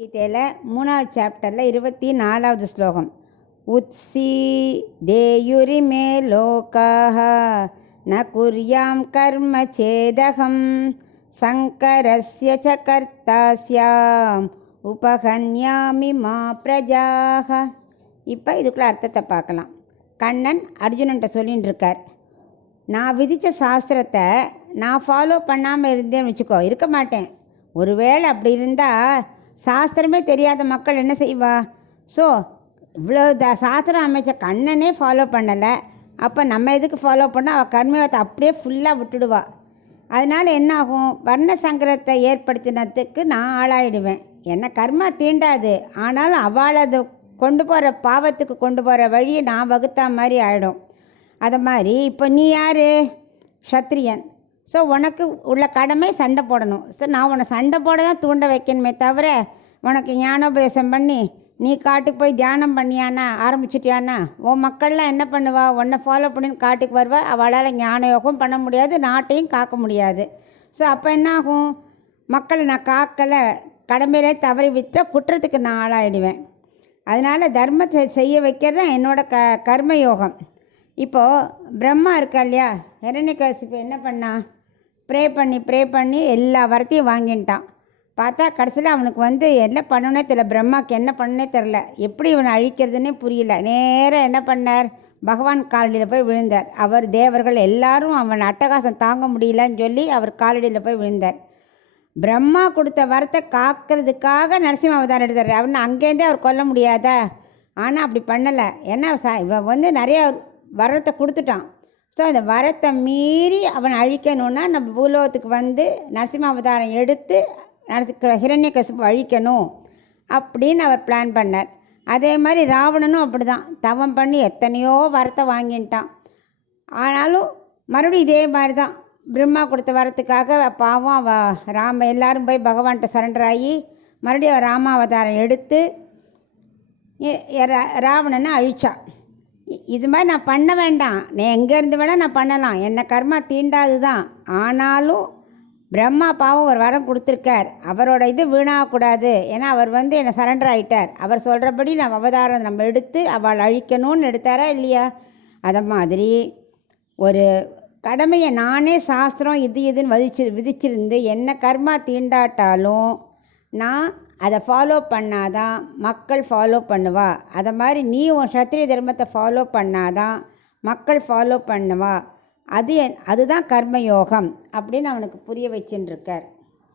கீதையில் 3வது சாப்டரில் 24வது ஸ்லோகம். உத்ஸீதேயுரிமே லோகாஹ ந குர்யாம் கர்ம சேதகம் சங்கரஸ்ய ச கர்த்தாஸ்யாம் உபகன்யாமி மா பிரஜாஹ. இப்போ இதுக்குள்ள அர்த்தத்தை பார்க்கலாம். கண்ணன் அர்ஜுனன்ட்ட சொல்லின்னு இருக்கார், நான் விதித்த சாஸ்திரத்தை நான் ஃபாலோ பண்ணாமல் இருந்தேன்னு வச்சுக்கோ, இருக்க மாட்டேன். ஒருவேளை அப்படி இருந்தால் சாஸ்திரமே தெரியாத மக்கள் என்ன செய்வா? ஸோ இவ்வளோ சாஸ்திரம் அமைச்ச கண்ணனே ஃபாலோ பண்ணலை, அப்போ நம்ம எதுக்கு ஃபாலோ பண்ணால் அவள் கர்மயோகத்தை அப்படியே ஃபுல்லாக விட்டுடுவா. அதனால் என்ன ஆகும்? வர்ண சங்கரத்தை ஏற்படுத்தினதுக்கு நான் ஆளாயிடுவேன். என்ன கர்மா தீண்டாது, ஆனாலும் அவளை அதை கொண்டு போகிற பாவத்துக்கு கொண்டு போகிற வழியை நான் வகுத்தா மாதிரி ஆகிடும். அதை மாதிரி இப்போ நீ யார்? க்ஷத்ரியன். ஸோ உனக்கு உள்ள கடமை சண்டை போடணும். ஸோ நான் உன்னை சண்டை போட தான் தூண்ட வைக்கணுமே தவிர உனக்கு ஞானோபதேசம் பண்ணி நீ காட்டுக்கு போய் தியானம் பண்ணியானா ஆரம்பிச்சிட்டியானா உன் மக்கள்லாம் என்ன பண்ணுவா? உன்னை ஃபாலோ பண்ணின்னு காட்டுக்கு வருவா. அவளால் ஞான யோகம் பண்ண முடியாது, நாட்டையும் காக்க முடியாது. ஸோ அப்போ என்ன ஆகும்? மக்களை நான் காக்கலை, கடமையிலே தவறி விட்ட குற்றத்துக்கு நான் ஆளாயிடுவேன். அதனால் தர்மத்தை செய்ய வைக்கிறது தான் என்னோட கர்மயோகம். இப்போது பிரம்மா இருக்கா இல்லையா, ஹிரண்யகசிப்பு என்ன பண்ணா? ப்ரே பண்ணி எல்லா வரத்தையும் வாங்கிட்டான். பார்த்தா கடைசியில் அவனுக்கு என்ன பண்ணணுன்னே தெரியல. பிரம்மாவுக்கு என்ன பண்ணனே தெரில, எப்படி இவனை அழிக்கிறதுனே புரியல. நேராக என்ன பண்ணார்? பகவான் காலடியில் போய் விழுந்தார். அவர் தேவர்கள் எல்லாரும் அவன் அட்டகாசம் தாங்க முடியலன்னு சொல்லி அவர் காலடியில் போய் விழுந்தார். பிரம்மா கொடுத்த வரத்தை காக்கிறதுக்காக நரசிம்ம அவதாரம் எடுத்தார். அவனை அங்கேருந்தே அவர் கொல்ல முடியாதா? ஆனால் அப்படி பண்ணலை. ஏன்னா இவன் நிறைய வரத்தை கொடுத்துட்டான். ஸோ அந்த வரத்தை மீறி அவன் அழிக்கணுன்னா நம்ம பூலோகத்துக்கு நரசிம்ம அவதாரம் எடுத்து ஹிரண்யகசிப்பு அழிக்கணும் அப்படின்னு அவர் பிளான் பண்ணார். அதே மாதிரி ராவணனும் அப்படி தான் தவம் பண்ணி எத்தனையோ வரத்தை வாங்கிட்டான். ஆனாலும் மறுபடியும் இதே மாதிரி தான் பிரம்மா கொடுத்த வரத்துக்காக பாவம் எல்லாரும் போய் பகவான்கிட்ட சரண்டர் ஆகி மறுபடியும் ராமாவதாரம் எடுத்து ராவணனை அழிச்சான். இது மாதிரி நான் பண்ண வேண்டாம், நான் எங்கேருந்து வேணால் நான் பண்ணலாம், என்ன கர்மா தீண்டாது தான். ஆனாலும் பிரம்மா பாவம் ஒரு வரம் கொடுத்துருக்கார், அவரோட இது வீணாகக்கூடாது. ஏன்னா அவர் என்னை சரண்டர் ஆகிட்டார். அவர் சொல்கிறபடி நம்ம அவதாரம் நம்ம எடுத்து அவள் அழிக்கணும்னு எடுத்தாரா இல்லையா? அதை மாதிரி ஒரு கடமையை நானே சாஸ்திரம் இதுன்னு விதிச்சிருந்து என்ன கர்மா தீண்டாட்டாலும் நான் அதை ஃபாலோ பண்ணாதான் மக்கள் ஃபாலோ பண்ணுவா. அதை மாதிரி நீ உன் க்ஷத்ரிய தர்மத்தை ஃபாலோ பண்ணாதான் மக்கள் ஃபாலோ பண்ணுவா. அதுதான் கர்மயோகம் அப்படின்னு அவனுக்கு புரிய வச்சுன்னு இருக்கார்.